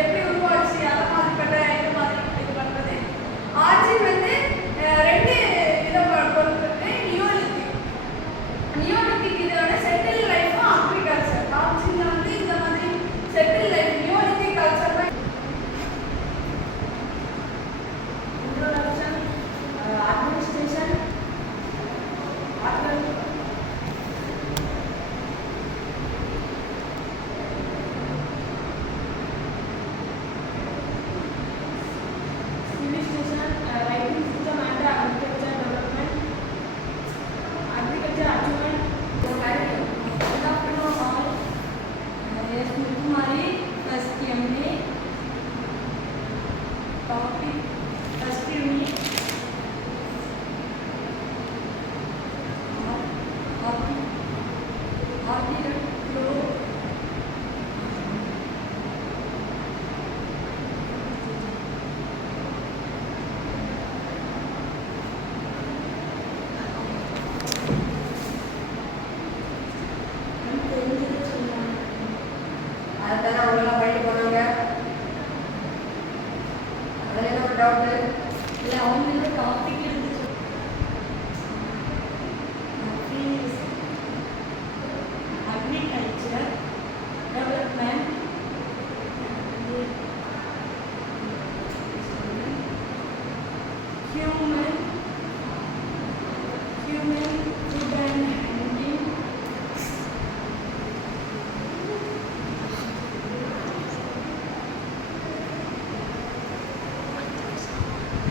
எப்படி உருவாச்சு அந்த மாதிரிப்பட்ட இது மாதிரி இது பண்ணுறது. ஆர்ஜின் வந்து ரெண்டு விதம் பொறுத்து நியோலித்திக். நியோலித்திக் இதோட செட்டில் லைஃபும் அக்ரிகல்ச்சர். ஆர்ஜின்ல வந்து இந்த மாதிரி செட்டில் லைஃப் நியோலித்திக் கல்ச்சர் தான். Introduction, administration,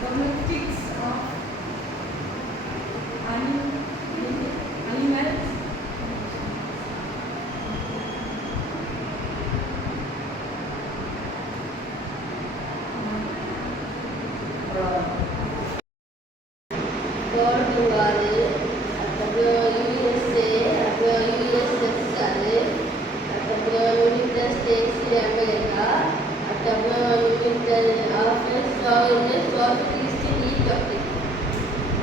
domestics of animals, Portugal, ataupun USA, ataupun USSR, ataupun United States America, ataupun United Southeast Asia.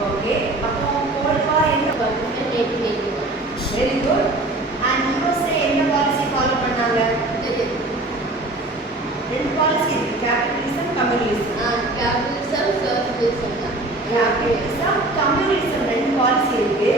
Okay, அப்போ கோல்ட் வார் எந்த Government 1881. Very good. அண்ட் யூஎஸ்ஏ எந்த பாலிசி ஃபாலோ பண்ணாங்க? ரெண்டு பாலிசி இருக்கு, capitalism, communism. Capitalism, socialism. Capitalism, communism ரெண்டு பாலிசி இருக்கு.